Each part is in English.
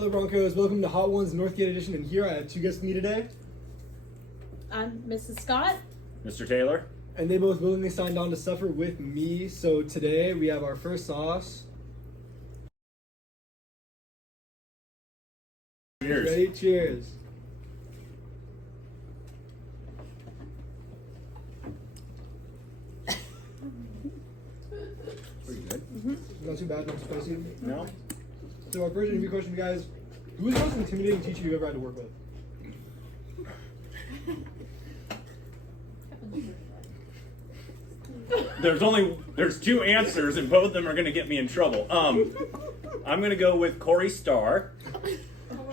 Hello Broncos, welcome to Hot Ones Northgate Edition, and here I have two guests with me today, I'm Mrs. Scott. Mr. Taylor? and they both willingly signed on to suffer with me. So today we have our first sauce. Cheers. Ready? Cheers. Pretty good. Not too bad, not too spicy. No? So our first interview question, guys: who is the most intimidating teacher you've ever had to work with? There's two answers, and both of them are going to get me in trouble. I'm going to go with Corey Starr.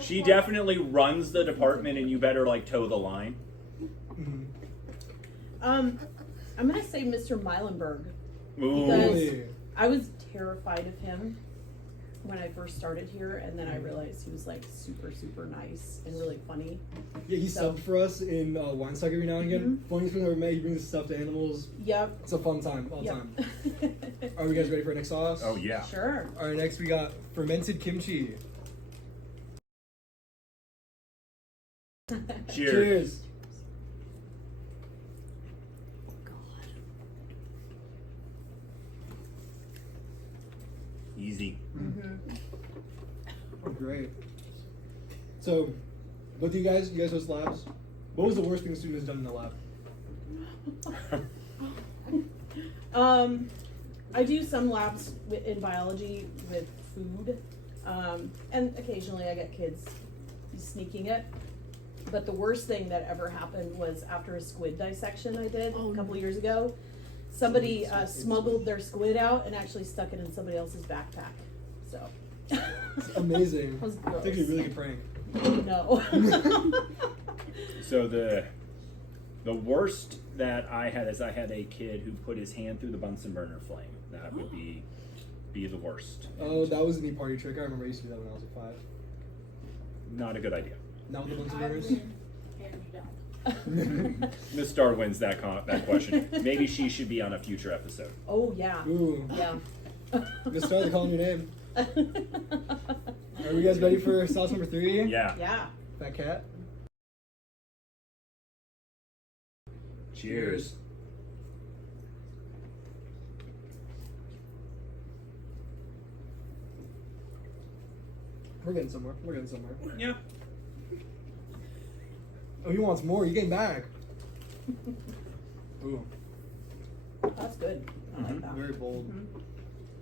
She definitely runs the department, and you better toe the line. I'm gonna say Mr. Meilenberg. Ooh. Because Really? I was terrified of him when I first started here, and then I realized he was super, super nice and really funny. Yeah, he So- subbed for us in Winestock every now and again. Funniest person I've ever met. He brings stuffed animals. Yep. It's a fun time, all Yep. time. Are you guys ready for our next sauce? Oh, yeah. Sure. All right, next we got fermented kimchi. Cheers. Cheers. Easy. Oh, great. So, both of you guys host labs. What was the worst thing a student has done in the lab? I do some labs in biology with food, and occasionally I get kids sneaking it. But the worst thing that ever happened was after a squid dissection I did a couple years ago. Somebody smuggled their squid out and actually stuck it in somebody else's backpack. So. It's amazing. That was It's gross. actually a really good prank. No. So the worst that I had is I had a kid who put his hand through the Bunsen burner flame. That would be the worst. Oh, that was a neat party trick. I remember I used to do that when I was like 5. Not a good idea. Not with the Bunsen burners. Miss Starr wins that question. Maybe she should be on a future episode. Oh yeah. Ooh. Yeah. Miss Star, they're calling your name. Are you guys ready for sauce number 3? Yeah. Yeah. Fat cat. Cheers. We're getting somewhere. We're getting somewhere. Yeah. Oh, he wants more. You're getting back. Ooh, That's good. I like that. very bold.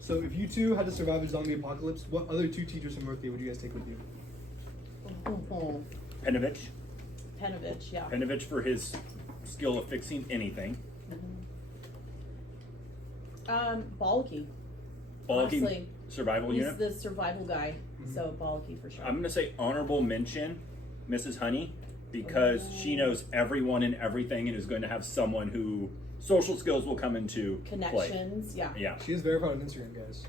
So, if you two had to survive a zombie apocalypse, what other 2 teachers from Northgate would you guys take with you? Oh, Penovich. Penovich, yeah. Penovich for his skill of fixing anything. Balky. Balky Honestly, survival He's unit. the survival guy, so Balky for sure. I'm gonna say honorable mention, Mrs. Honey, because she knows everyone and everything and is going to have someone who social skills will come into play. Connections, yeah. Yeah. She is verified on Instagram, guys.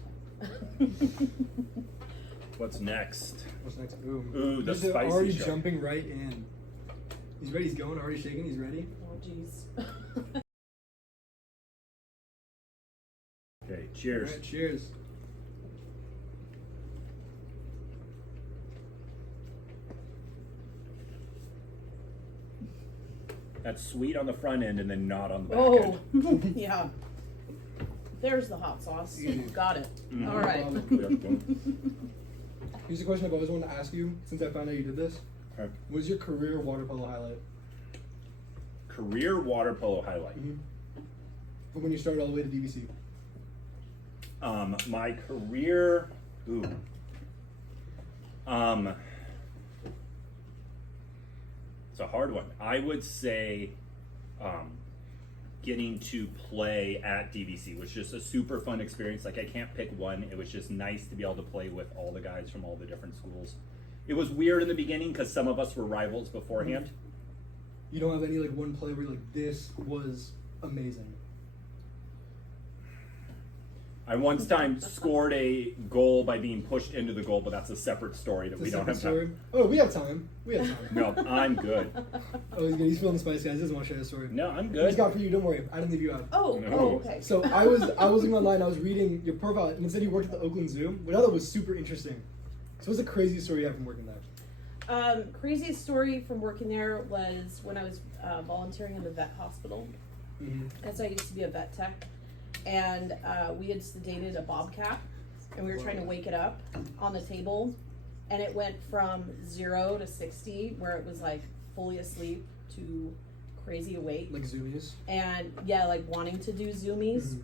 What's next? What's next? Ooh. Ooh, the He's spicy already shark. jumping right in. He's ready. He's going. Already shaking. He's ready. Oh jeez. Okay, cheers. All right, cheers. That's sweet on the front end and then not on the back Oh, end. yeah. There's the hot sauce. Got it. Mhm. All right. Here's a question I've always wanted to ask you since I found out you did this. Okay. What is your career water polo highlight? Career water polo highlight. From when you started all the way to DVC. My career, it's a hard one. I would say, getting to play at DVC was just a super fun experience. I can't pick one. It was just nice to be able to play with all the guys from all the different schools. It was weird in the beginning because some of us were rivals beforehand. You don't have any one play where you're like, this was amazing. I once time scored a goal by being pushed into the goal, but that's a separate story that It's a we don't have separate time. story. Oh, we have time. We have time. No, I'm good. Oh, he's good. He's feeling spicy, guys. He doesn't want to share the story. No, I'm He's good. got for you. Don't worry. I didn't leave you out. Oh, No. oh, okay. So I was looking online. I was reading your profile, and it said you worked at the Oakland Zoo, which I thought was super interesting. So what's the craziest story you have from working there? Craziest story from working there was when I was volunteering in the vet hospital. Mm-hmm. As I used to be a vet tech, and we had sedated a bobcat, and we were trying to wake it up on the table, and it went from 0 to 60, where it was like fully asleep to crazy awake, Like zoomies. and yeah, like wanting to do zoomies. Mhm.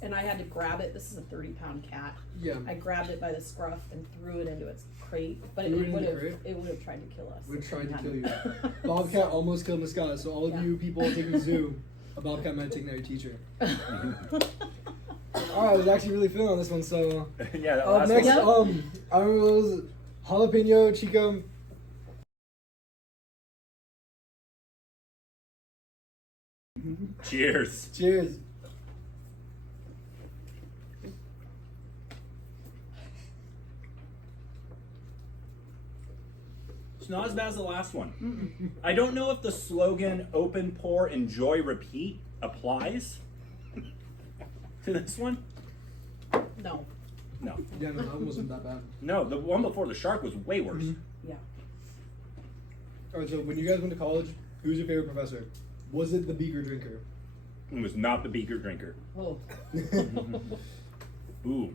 And I had to grab it. This is a 30-pound cat. Yeah. I grabbed it by the scruff and threw it into its crate, but Threw it it in would the have crate? tried to kill us. Would have tried if to we kill hadn't. Bobcat almost killed Miss Scott, so all of Yeah. you people taking the zoo, a bobcat might take out your teacher. Alright, I was actually really feeling on this one, so Yeah, that last next, one. I remember it was jalapeno chico. Cheers. Cheers. It's not as bad as the last one. I don't know if the slogan "Open, Pour, Enjoy, Repeat" applies to this one. No. No, Yeah, no, that one wasn't that bad. no, the one before the shark was way worse. Mhm. Yeah. Alright, so when you guys went to college, who was your favorite professor? Was it the beaker drinker? It was not the beaker drinker. Oh. Ooh.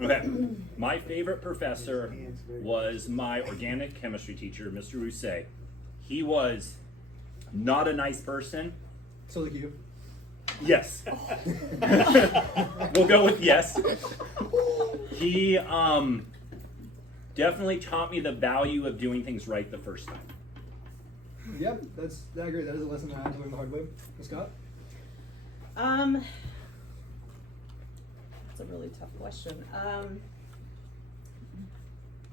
Okay. My favorite professor was my organic chemistry teacher, Mr. Rousset. He was not a nice person. So like you. Yes. We'll go with yes. He definitely taught me the value of doing things right the first time. Yep, I agree. That is a lesson I had to learn the hard way. Miss Scott? That's a really tough question.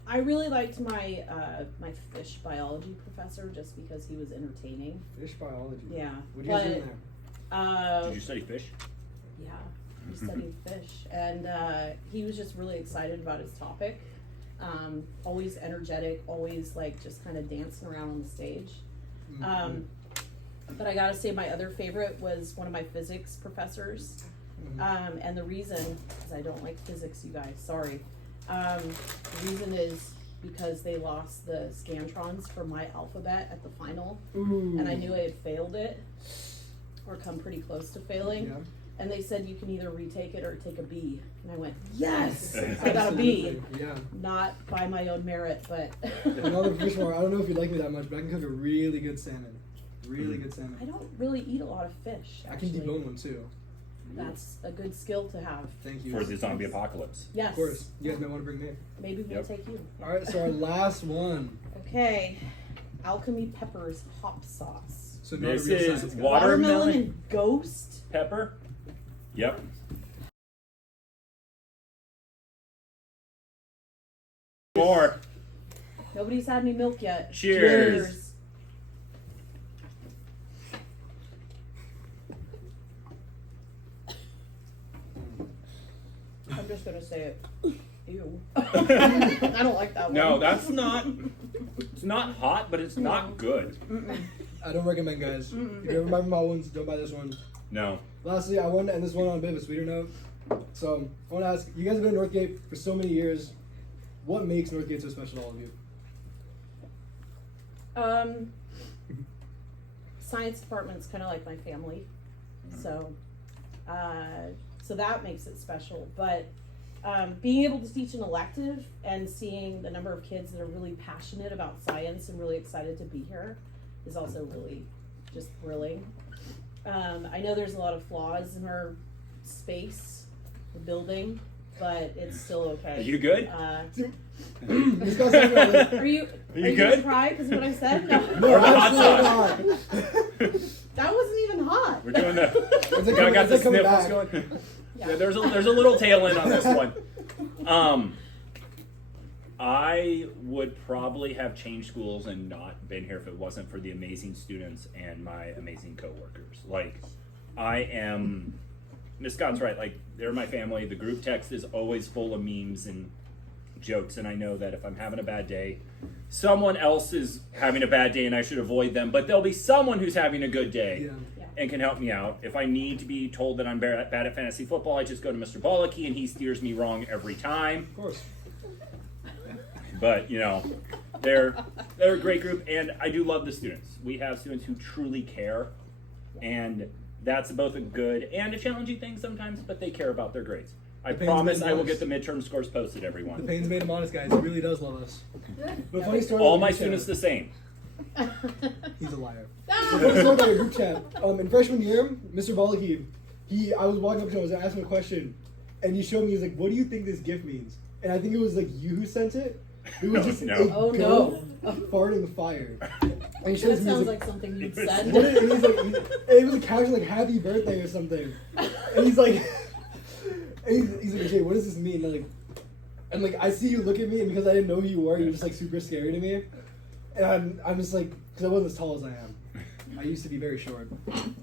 I really liked my my fish biology professor just because he was entertaining. Fish biology. Yeah. What did you guys do in But, there? Did you study fish? Yeah, he studied fish, and he was just really excited about his topic. Always energetic, always like just kind of dancing around on the stage. But I gotta say, my other favorite was one of my physics professors. And the reason, because I don't like physics, you guys, sorry. The reason is because they lost the Scantrons for my alphabet at the final, Ooh. and I knew I had failed it, or come pretty close to failing. Yeah. And they said you can either retake it or take a B. And I went, yes! I got a B. Absolutely. Yeah. Not by my own merit, but Another fish more. I don't know if you like me that much, but I can cook a really good salmon. Really good salmon. I don't really eat a lot of fish, I can actually. debone one too. That's a good skill to have. Thank you. For the zombie apocalypse. Yes. Of course. You guys might want to bring me. Maybe we'll Yep. take you. Alright, so our last one. Okay. Alchemy Peppers hot sauce. So not This a real is science guy. Watermelon and ghost. pepper. Yep. More. Nobody's had any milk yet. Cheers. I'm just gonna say it. Ew. I don't like that one. No, that's not. It's not hot, but it's not good. I don't recommend, guys. If you ever buy my ones, don't buy this one. No. Lastly, I wanted to end this one on a bit of a sweeter note. So, I want to ask, you guys have been at Northgate for so many years. What makes Northgate so special to all of you? Science department's kind of like my family, so that makes it special. But being able to teach an elective and seeing the number of kids that are really passionate about science and really excited to be here is also really just thrilling. I know there's a lot of flaws in our space, the building, but it's still okay. Are you good? This guy's talking about this. Are you good? gonna cry because of what I said? No. No, Or the hot absolutely sauce. not. That wasn't even hot. We're doing the. It's like I got the coming sniffles back. going. Yeah, there's a little tail end on this one. I would probably have changed schools and not been here if it wasn't for the amazing students and my amazing coworkers. Like, I am. Miss Scott's right. Like, they're my family. The group text is always full of memes and jokes, and I know that if I'm having a bad day, someone else is having a bad day, and I should avoid them. But there'll be someone who's having a good day. Yeah. And can help me out. If I need to be told that I'm bad at fantasy football, I just go to Mr. Bollocky and he steers me wrong every time. Of course. But you know, they're a great group, and I do love the students. We have students who truly care, and that's both a good and a challenging thing sometimes. But they care about their grades. I The pain's promise made I will honest. get the midterm scores posted, The everyone. pain's made him honest, guys. He really does love us. But funny story. All about my group students chat. the same. He's a liar. So funny story about your group chat. In freshman year, Mr. Volokey, I was walking up to him, I was asking him a question, and he showed me, he's like, "What do you think this gift means?" And I think it was like you who sent it. It was just No. a Oh, goat no. farting fire. And he That shows me, sounds he's like something you'd It was- said. what and he's like, it was a caption like "Happy Birthday" or something. And he's like, he's like, "Jay, what does this mean?" And like I see you look at me, and because I didn't know who you were, you're just like super scary to me. And I'm just like, because I wasn't as tall as I am. I used to be very short.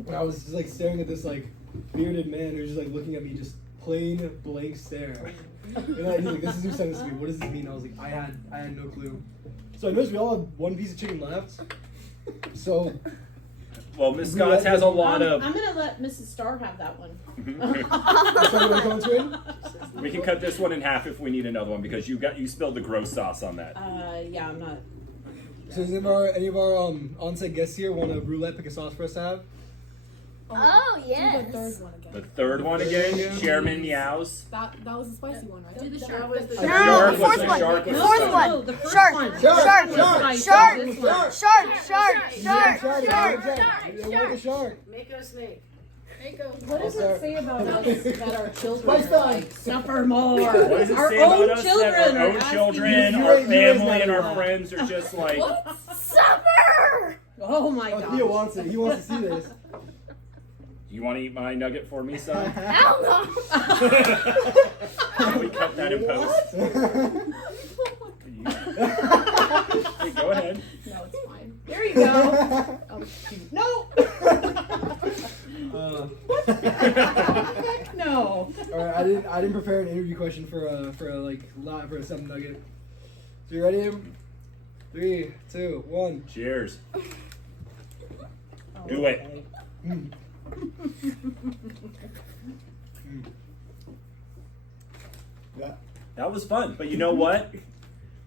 And I was just like staring at this like bearded man who's just like looking at me, just plain blank stare. And he's like, "This is who sent this to me. What does this mean?" I was like, I had no clue. So I noticed we all had one piece of chicken left. So Well, Miss Scotts has a lot I'm of. gonna let Mrs. Starr have that one. that's what we're going to it. We can cut this one in half if we need another one because you spilled the gross sauce on that. Yeah, I'm not. So does any of our on-site guests here want a roulette pick a sauce for us to have? Oh, yes. Do the third one again. The third one again, Yeah. Chairman Meows. That was the spicy one, right? Do the That shark. was the No, Shark the was fourth the one. shark was The the fourth second. one. No, the first Shark. one. Shark. Shark. Shark. This one. They want the shark. Make a snake. What does Sorry. it say about us that our children Spice are, time. like, suffer more? What does it Our say about own us children that our are own asking children, us- You our raised- you raised family, and that our one. friends are just like, Summer. Oh my Oh, god. Theo wants it. He wants to see this. you want to eat my nugget for me, son? Hell no. Can we cut that in post? Hey, go ahead. No, it's fine. There you go. Oh, shoot. No. Heck no. All right, I didn't prepare an interview question for a seven nugget. So you ready? 3, 2, 1. Cheers. Oh, Do it. okay. Mm. Yeah. That was fun, but you know what?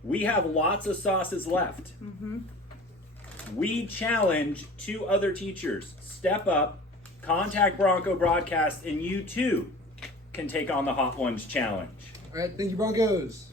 We have lots of sauces left. We challenge 2 other teachers. Step up, contact Bronco Broadcast, and you too can take on the Hot Ones challenge. All right, thank you, Broncos.